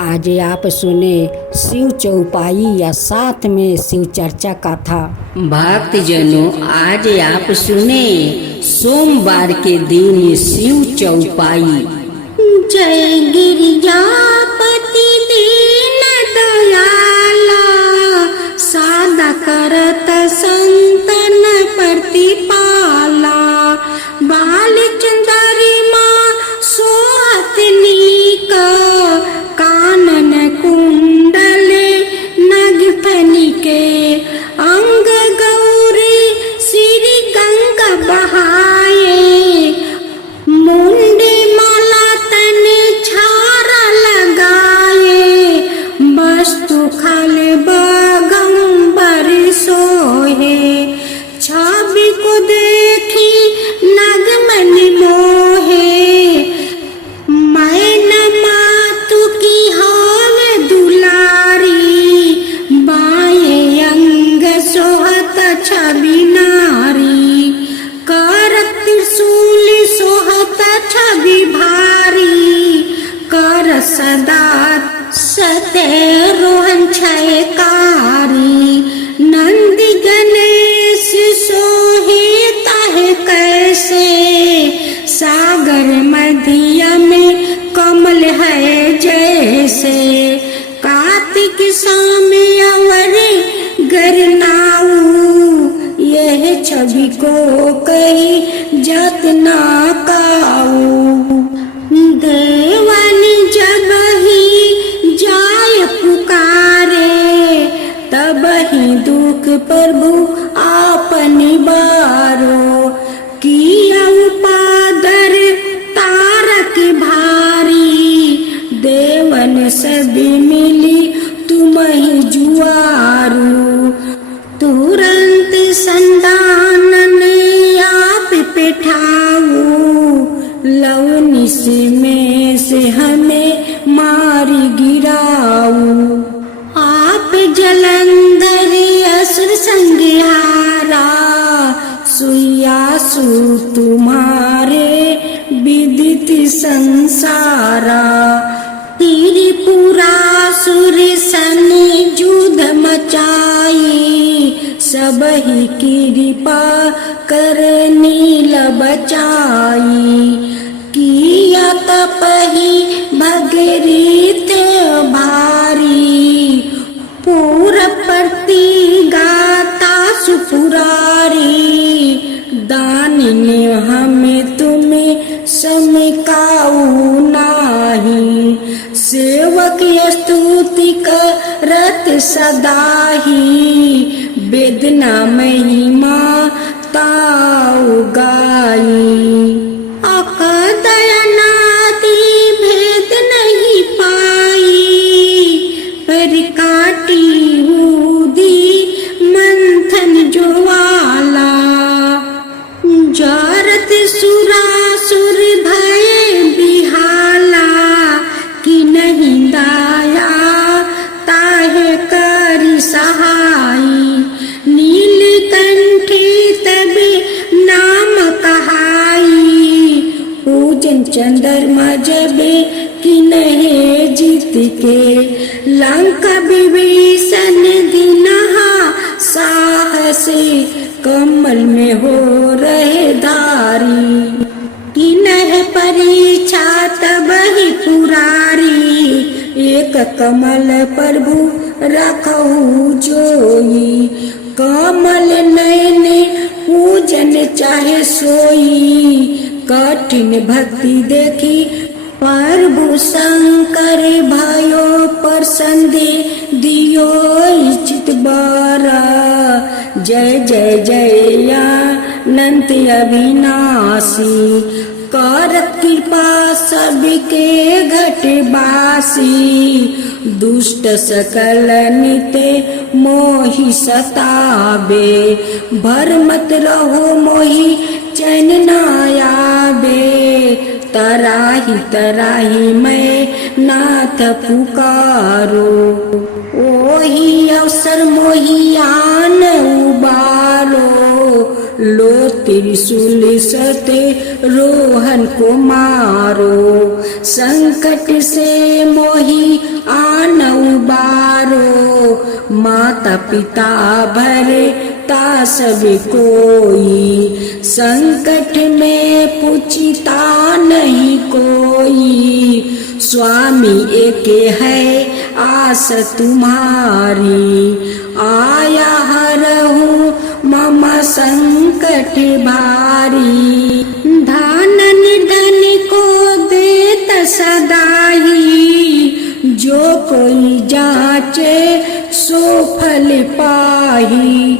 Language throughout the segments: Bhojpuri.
आज आप सुने शिव चौपाई या साथ में शिव चर्चा कथा। भक्तजनों, आज आप सुने सोमवार के दिन शिव चौपाई। जय गिरिजापति दीन दयाला, सादा करत संतन प्रतिपाला। बाल चंदरी माँ सोहत नीका, कानन कुंडले नगफनी के। अंग गौरी श्री गंगा बहाए, मुंडी माला तन छारा लगाए। वस्तु खल बागंबर सोहे, छवि को देखी नगमन मोहे। मैं न मातु की हाल दुलारी, बाएं अंग सोहत छवि नारी। करत त्रिशूल सोहत छवि भारी, कर सदा सते रोहन छयकारी। नंदी गणेश सोहे ताहे कैसे, सागर मध्य में कमल है जैसे। कार्तिक सामे अवरे गरनाऊ, यह छवि को कही जात ना काऊ। देवानी जब ही जाय पुकारे, तब ही दुख प्रभु आपनी बारो। किया उपादर तारक भारी, देवन सभी मिली तुम ही जुआरू। तुरंत संदानन आप पिठाऊ, लवनी में से हमें मारी गिराऊ। आप जलंधर असुर संहारा, सुयासु तुम्हारे विदित संसारा। त्रिपुरासुर सन युद्ध मचाई, सब ही कृपा कर नील बचाई। किया तपहि भगीरथ भारी, पूर प्रति गाता सुपुरारी। दानी ने हमें तुम्हें समकाऊ नाही, सेवक स्तुति करत सदाही। वेदना महिमा ताऊ गाई, अकदयनादि भेद नहीं पाई। पर काटी बूदी मंथन ज्वाला, जारत सुरासुर भय बिहाला। कि नहीं दाया ताहे करी सहाई, नीलकंठी तबे नाम कहाई। पूजन चंद्रमा जबे कि नहीं जीत के, लंका विभीषण दिनहा साहसी। कमल में हो रहे धारी, कि नहीं परीक्षा तब ही पुरारी। एक कमल प्रभु रखऊ जोई, कमल नयन पूजन चाहे सोई। कठिन भक्ति देखी प्रभु शंकर भयो, प्रसन्न दियो चित बारा। जय जय जय अनंत अविनाशी, करत कृपा सबके घटवासी। दुष्ट सकल निते मोहि सताबे, भरमत रहो मोहि चैन न आवे। तराही तराही मैं नाथ पुकारो, ओही अवसर मोहि आन उबारो। लो त्रिशूल सते रोहन को मारो, संकट से मोहि माता पिता भरे ता सब कोई, संकट में पूछता नहीं कोई। स्वामी एक है आस तुम्हारी, आया हरहु मम संकट भारी। धन निर्धन को देत सदाई, जो कोई जाचे सो फल पाही।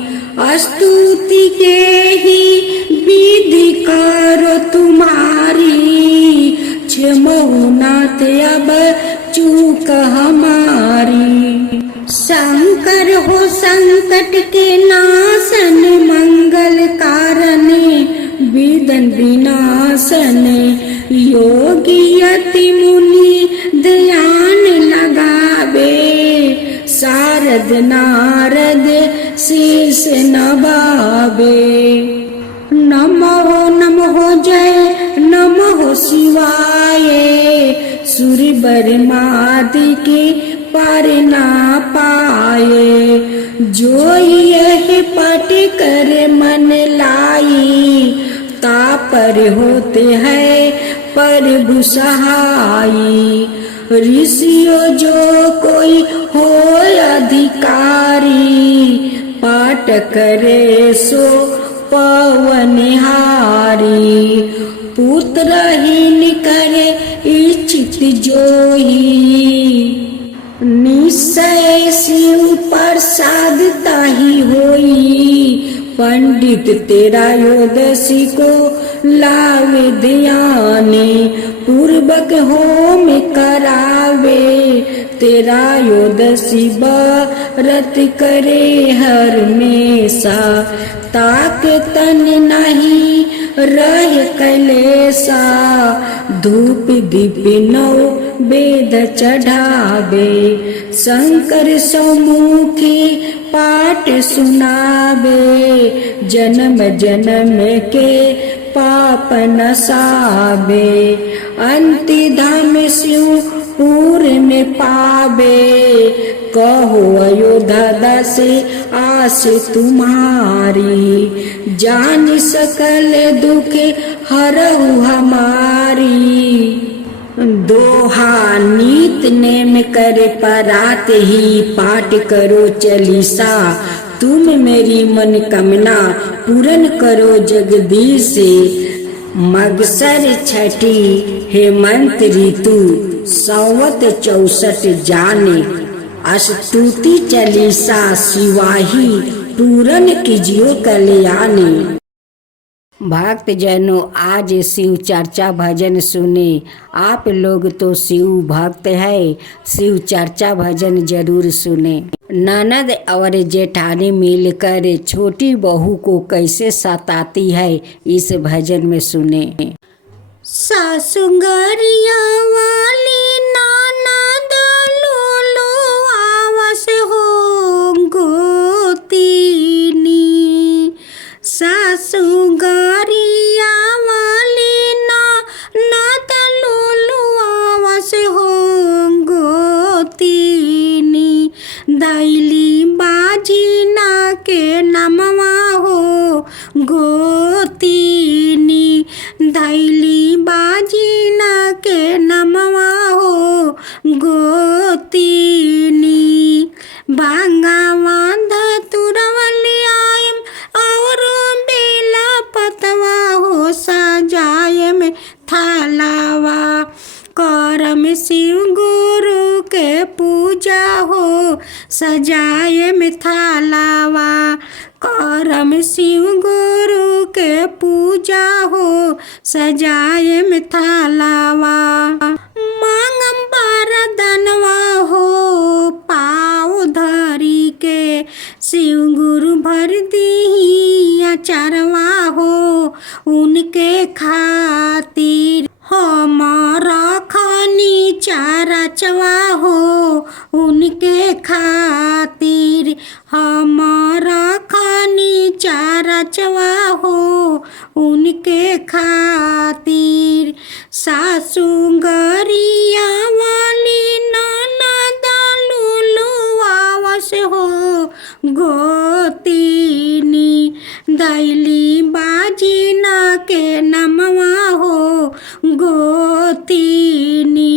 स्तुति के ही विधि करो तुम्हारी, क्षमहु नाथ अब चूक हमारी। शंकर हो संकट के नाशन, मंगल कारण विदन विनाशन। योगी अति मुनि ध्यान लगावे, शारद नारद शीश नवावे। नमो नमो जय नमो शिवाय, सूर्य बरमादि के पार ना पाए। जो यह पट कर मन लाई, तापर होते हैं प्रभु सहाई। ऋषियों जो कोई हो अधिकारी, पाठ करे सो पवनहारी। पुत्रहीन करे इच्छित जोही, निश्चय शिव प्रसाद ताही होई। पंडित तेरा योदशी को लावे ध्याने, पूर्वक होम करावे। तेरा योदशी व्रत करे हरमेशा, ताक तन नहीं रह कलेसा। धूप दीप नौ वेद चढ़ावे, शंकर सौमुखी पाठ सुनावे। जन्म जन्म के पाप नसावे, अंति धाम शिव पूर में पावे। कहो अयोध्या दास आस तुम्हारी, जान सकल दुख हरहु हमारी। दोहा नित नेम करे परात ही, पाठ करो चालीसा। तुम मेरी मन कामना पूर्ण करो जगदीश। मगसर छठी हेमंत ऋतु, संवत 64 जाने। स्तुति चालीसा शिवाही, पूर्ण कीजियो कल्याणी। भक्त जनों आज शिव चर्चा भजन सुने। आप लोग तो शिव भक्त है, शिव चर्चा भजन जरूर सुने। ननद और जेठानी मिलकर छोटी बहू को कैसे सताती है, इस भजन में सुने। सासुंगरिया वाली ननद लोलो आवस हो गोतीनी। सासुंगरिया वाली ननद लोलो आवस हो गोतीनी। दैली बाजी ना के नमवा हो गोतीनी। धैली बाजी ना के नमवा हो गोतीनी। भांगावा धतुरवली आयम और बेला पतवा हो सजायम थालावा। करम शिव गुरु के पूजा हो सजायम थालावा। करम शिव गुरु के पूजा हो सजायम थालावा। मांगम बरदनवा हो पाँव धरी के, शिव गुरु भर दी अचरवा हो उनके खातिर। हमारा खानी चारचवा हो उनके खातिर। हमारा खानी चारचवा हो उनके खातिर। सासू गरिया वाली ननद लुलुआवस हो दैली बाजी ना के नमवा हो गोतीनी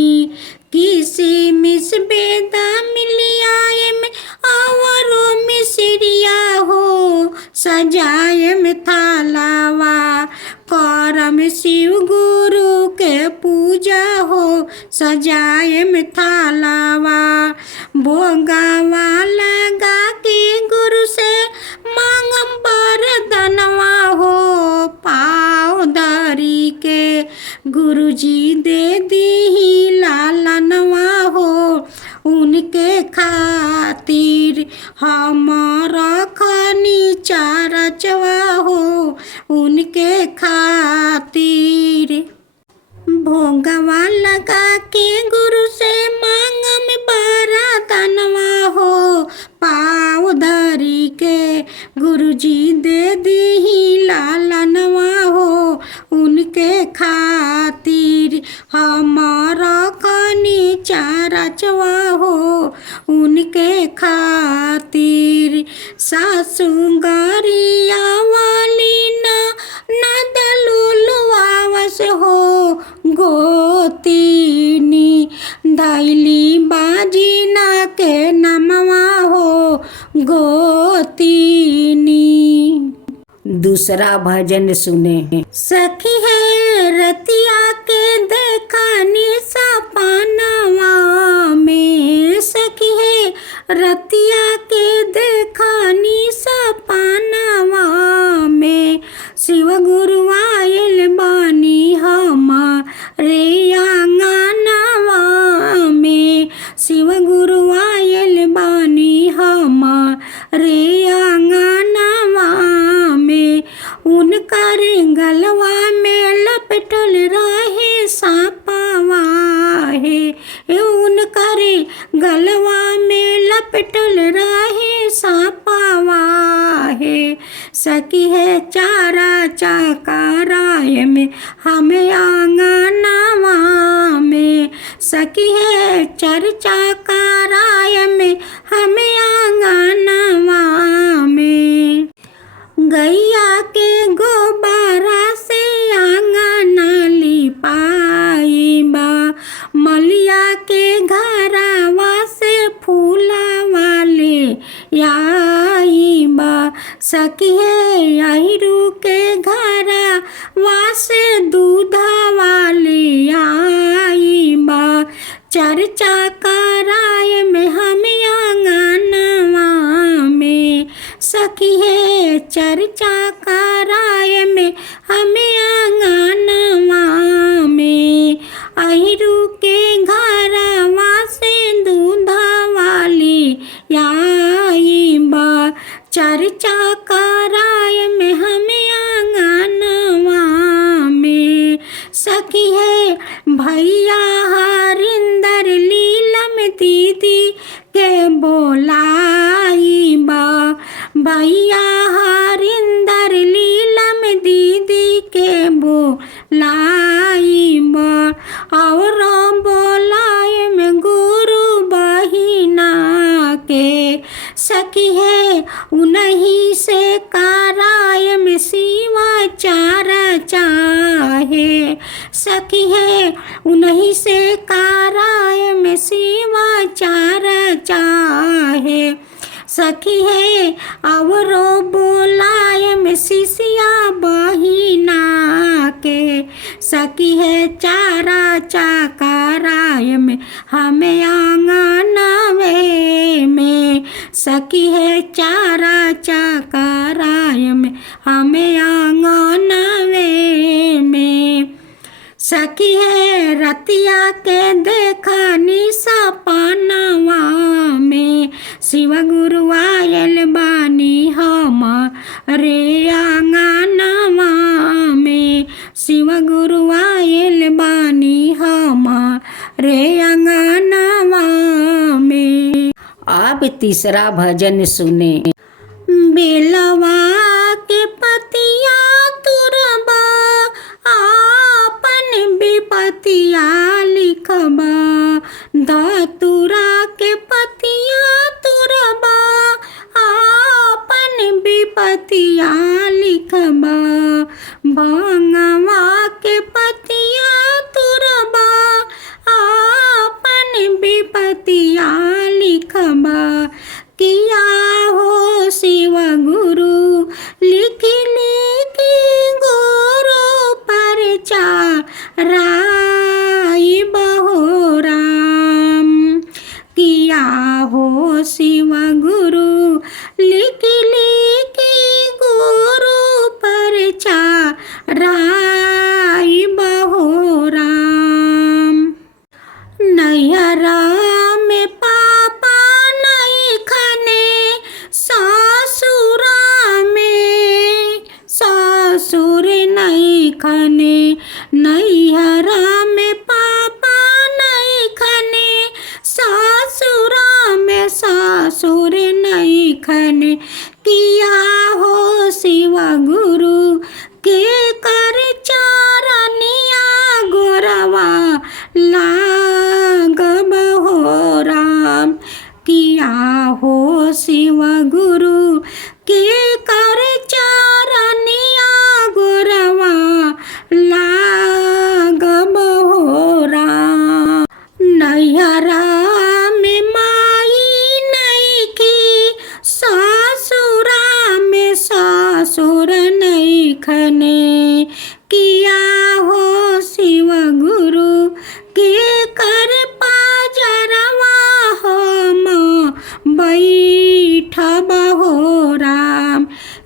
किसी मिस बेदा मिलिया में आवरो मिसरिया हो सजाए में थालावा करम शिव गुरु के पूजा हो सजाए में थालावा भोगावा लगा के गुरु से मांगम वरदनवा हो पाँव धरी के गुरु जी दे दी लालनवा हो उनके खातिर हमारा खनी चारचवा हो उनके खातिर भोगवा लगा के गुरु से मांगम वरदानवा हो पाँव धरी के गुरु जी दे दी लालनवा हो उनके खातिर हमारा कनी चारचवा हो उनके खातिर सासू गरिया वाली ना दलुलवावस हो गोतीनी दैली बाजी ना के नमवा हो गोतीनी। दूसरा भजन सुने। सखी है रतिया के देखानी सपनवा में सखी है रतिया के देखानी सपनवा में शिव गुरु आयल बानी हमारे आंगनवा में शिव गुरु आयल बानी हमारे आंगनवा में उनकर गलवा में लपटल रहे सापावा है उनकर गलवा में लपटल रहे सापावा है सखी है चारा चाकाराय में हमें आंगनवा में सखी है चर्चा कराय में हमें आंगनवा में गैया के गोबारा से आंगन लिपाइबा मलिया के घरावा से फूला वाले आईबा सखी है अहिरू के घरावा से दूधा वाले आईबा चर्चा कराय में हमें आंगनवा में सखी है चर्चा कराय में हमें आंगनवा में अहिरू के घरवा से दूधा वाली आईबा चर्चा कराय में हमें आंगनवा में सखी है भैया हरिंदर लीलम दीदी के बोलाईबा भैया हरिंदर लीलम दीदी के बोलाईबा और बोलाय में गुरु बहिना के सखी है उन्हीं से कराय में शिवा चारा चाहे सखी है उन्हीं से कराय में शिवा चारा चाहे सखी है अवरो बोलाय में शिष्या बहिना के सखी है चारा चाकाराय में हमें आंगनवे में सखी है चारा चाकाराय में हमें आंगनवे में सखी है रतिया के देखानी सपनवा में शिव गुरु आयल बानी हमारे आंगनवा में शिव गुरु आयल बानी हमारे आंगनवा में। आप तीसरा भजन सुने। बेलवा के पतिया तुरबा आपन विपतिया लिखबा धतुरा के पतिया तुरबा आपन विपतिया लिख पतिया लिखबा किया हो शिव गुरु लिखी लिखी गुरु परचा राई बहो राम किया हो शिव गुरु लिखी लिखी गुरु परचा राई बहो राम नैहरा में पापा नहीं खने ससुरा में ससुर नहीं खने नैहरा में पापा नहीं खने ससुरा में ससुर नहीं खने किया हो शिव गुरु के कर चारनिया गोरवा लागब हो राम किया हो शिव गुरु के कर चारनिया गोरवा लागब हो राम नैहरा में माई नहीं की ससुरा में ससुर नहीं खने किया हो शिव गुरु के कर पाजरवा हम बैठब हो राम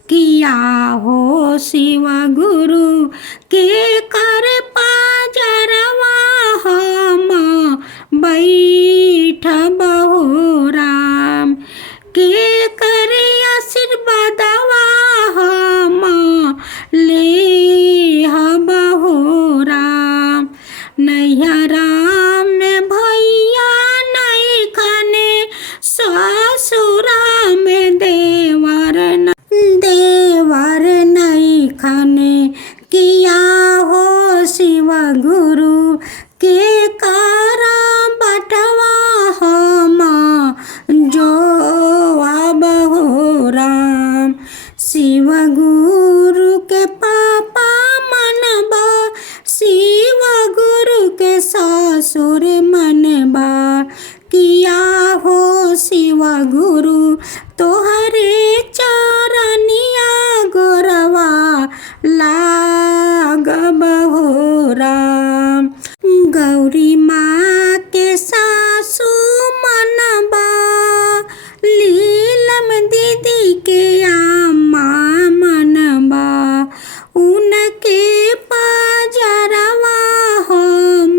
किया हो शिव गुरु के कर पाजरवा हम बैठब हो राम के कर आशीर्वादवा हम ले हब हो राम नैहरा में भैया नहीं खने ससुरा में देवर नहीं खने किया हो शिव गुरु के कारा बटवा हम जो अब हो राम शिव गुरु के पापा मनबा शिव गुरु के ससुर मनबा किया हो शिव गुरु तोहरे चरनिया गोरवा लागब हो राम गौरी माँ के सासू मनबा लीलम दीदी के अम्मा मनबा उनके पाजरवा हम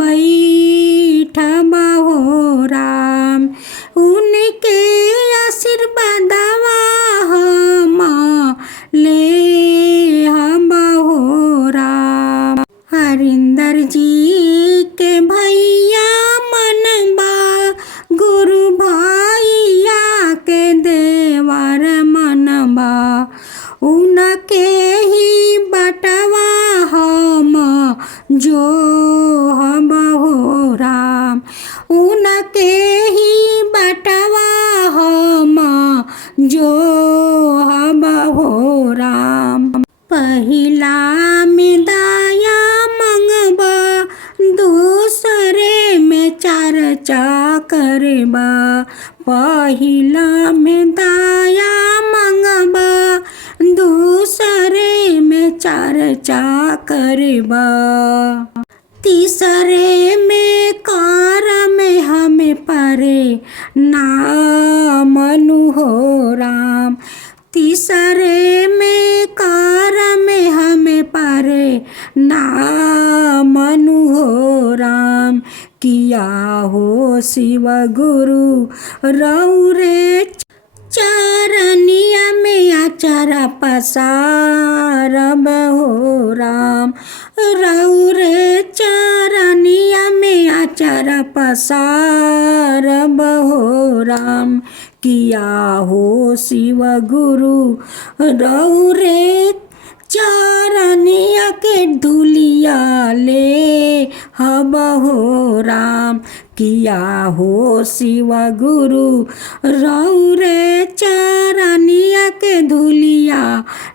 बैठब हो राम उनके आशीर्वादवा हम ले हम हो राम हरिंदर जी के भैया मनबा गुरु भैया के देवर मनबा उनके ही बटवा हम जो हम हो राम उनके ही बटवा हम जो हम हो राम पहिला में दाया मंगबा दूसरे में चर्चा करबा पहिला में दाया मंगबा दूसरे में चर्चा करबा तीसरे में कार में हमें परे नामनु हो राम तीसरे में कार में हमें परे नामनु हो राम किया हो शिव गुरु रौरे चरनिया में आचार पसारब हो राम रौरे चरनिया में आचार पसारब हो राम किया हो शिव गुरु रौरे चरनिया के धुलिया ले हब हो राम किया हो शिव गुरु रौरे चरनिया के धुलिया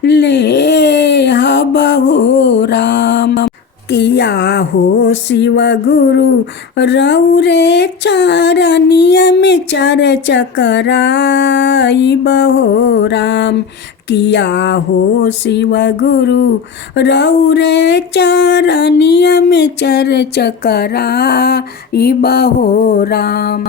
ले हब हो राम किया हो शिव गुरु रौरे चरनिया में चर्चा कराई बहो राम। किया हो शिव गुरु रौरे चरनिया में चर्चा कराई बहो राम।